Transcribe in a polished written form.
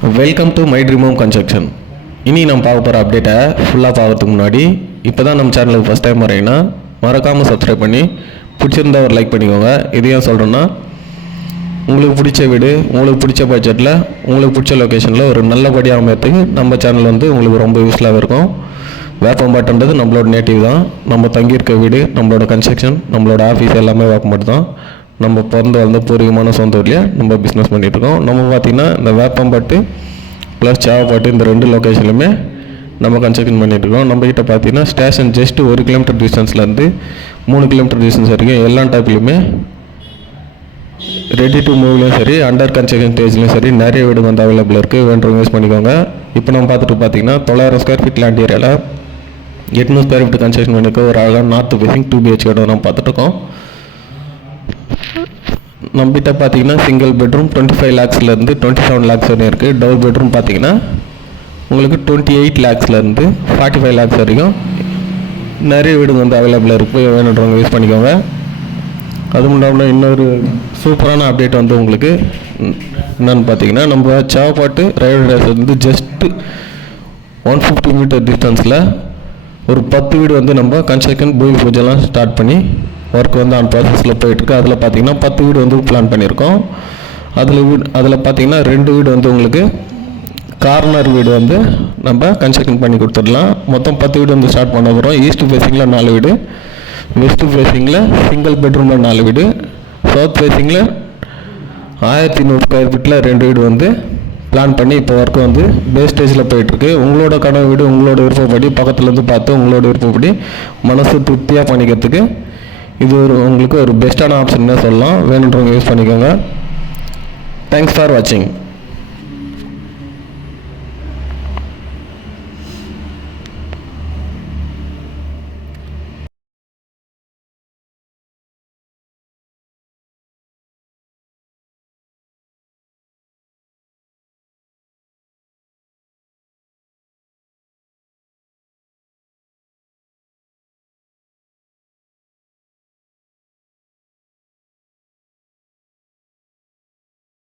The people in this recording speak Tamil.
Welcome to my dream home construction. இனி நம்ம பார்க்க போகிற அப்டேட்டை ஃபுல்லாக பார்க்கறதுக்கு முன்னாடி இப்போ தான் நம்ம சேனலுக்கு ஃபஸ்ட் டைம் வரீங்கன்னா மறக்காமல் சப்ஸ்கிரைப் பண்ணி பிடிச்சிருந்தா ஒரு லைக் பண்ணிக்கோங்க. இது ஏன் சொல்கிறேன்னா, உங்களுக்கு பிடிச்ச வீடு உங்களுக்கு பிடிச்ச பட்ஜெட்டில் உங்களுக்கு பிடிச்ச லொக்கேஷனில் ஒரு நல்லபடியாக அமையறதுக்கு நம்ம சேனல் வந்து உங்களுக்கு ரொம்ப யூஸ்ஃபுல்லாக இருக்கும். வேப்பம்பாட்டுன்றது நம்மளோட நேட்டிவ் தான். நம்ம தங்கியிருக்க வீடு, நம்மளோட கன்ஸ்ட்ரக்ஷன், நம்மளோட ஆஃபீஸ் எல்லாமே வேப்பம்பாட்டு தான். நம்ம பிறந்து வளர்ந்த பூர்வீகமான சொந்த ஊர்லேயே நம்ம பிஸ்னஸ் பண்ணிகிட்ருக்கோம். நம்ம பார்த்திங்கன்னா இந்த வேப்பம்பாட்டு ப்ளஸ் சாவப்பாட்டு இந்த ரெண்டு லொக்கேஷன்லையுமே நம்ம கன்ஸ்ட்ரக்ஷன் பண்ணிகிட்ருக்கோம். நம்மக்கிட்ட பார்த்திங்கன்னா ஸ்டேஷன் ஜஸ்ட்டு 1 கிலோமீட்டர் டிஸ்டன்ஸ்லேருந்து 3 கிலோமீட்டர் டிஸ்டன்ஸ் வரைக்கும் எல்லா டைப்லையுமே ரெடி டு மூவ்லேயும் சரி, அண்டர் கன்ஸ்ட்ரக்ஷன் ஸ்டேஜ்லேயும் சரி நிறைய வீடு வந்து அவைலபிள் இருக்குது. வேண்டுறவங்க யூஸ் பண்ணிக்கோங்க. இப்போ நம்ம பார்த்துட்டு பார்த்திங்கன்னா 900 ஸ்கொயர் ஃபீட் லேண்ட் ஏரியாவில் 800 ஸ்கொயர் ஃபீட் கன்ஸ்ட்ரக்ஷன் பண்ணியிருக்க ஒரு அழகாக நார்த் ஃபேசிங் 2 BHK நம்ம பார்த்துட்ருக்கோம். நம்மகிட்ட பார்த்தீங்கன்னா சிங்கிள் பெட்ரூம் 25 lakhsலேருந்து 27 lakhs வரையும் இருக்குது. டபுள் பெட்ரூம் பார்த்தீங்கன்னா உங்களுக்கு 28 lakhsலேருந்து 45 lakhs வரைக்கும் நிறைய வீடு வந்து அவைலபிளாக இருக்குது. வேணுன்றவங்க யூஸ் பண்ணிக்கோங்க. அது முன்னாடி இன்னொரு சூப்பரான அப்டேட் வந்து உங்களுக்கு என்னென்னு பார்த்தீங்கன்னா, நம்ம சாவப்பாட்டு ரயில்வே ஸ்டேஷன் வந்து ஜஸ்ட்டு 150 மீட்டர் டிஸ்டன்ஸில் ஒரு 10 வீடு வந்து நம்ம கன்ஸ்ட்ரக்ஷன் பூமி பூஜைலாம் ஸ்டார்ட் பண்ணி ஒர்க் வந்து ஆன் ப்ராசஸில் போயிட்டுருக்கு. அதில் பார்த்தீங்கன்னா 10 வீடு வந்து பிளான் பண்ணியிருக்கோம். அதில் பார்த்தீங்கன்னா 2 வீடு வந்து உங்களுக்கு கார்னர் வீடு வந்து நம்ம கன்ஸ்ட்ரக்ஷன் பண்ணி கொடுத்துடலாம். மொத்தம் 10 வீடு வந்து ஸ்டார்ட் பண்ண போகிறோம். ஈஸ்ட் ஃபேஸிங்கில் 4 வீடு, வெஸ்ட் ஃபேஸிங்கில் சிங்கிள் பெட்ரூமில் 4 வீடு, சவுத் ஃபேஸிங்கில் 1200 ஸ்கொயர் ஃபீட்டில் 2 வீடு வந்து பிளான் பண்ணி இப்போ ஒர்க் வந்து பேஸ் ஸ்டேஜில் போயிட்டுருக்கு. உங்களோட கனவு வீடு உங்களோட விருப்பப்படி பக்கத்துலேருந்து பார்த்து உங்களோட விருப்பப்படி மனசு திருப்தியாக பண்ணிக்கிறதுக்கு இது உங்களுக்கு ஒரு பெஸ்ட்டான ஆப்ஷன் தான் சொல்லலாம். வேணுன்றவங்க யூஸ் பண்ணிக்கோங்க. தேங்க்ஸ் ஃபார் வாட்சிங்.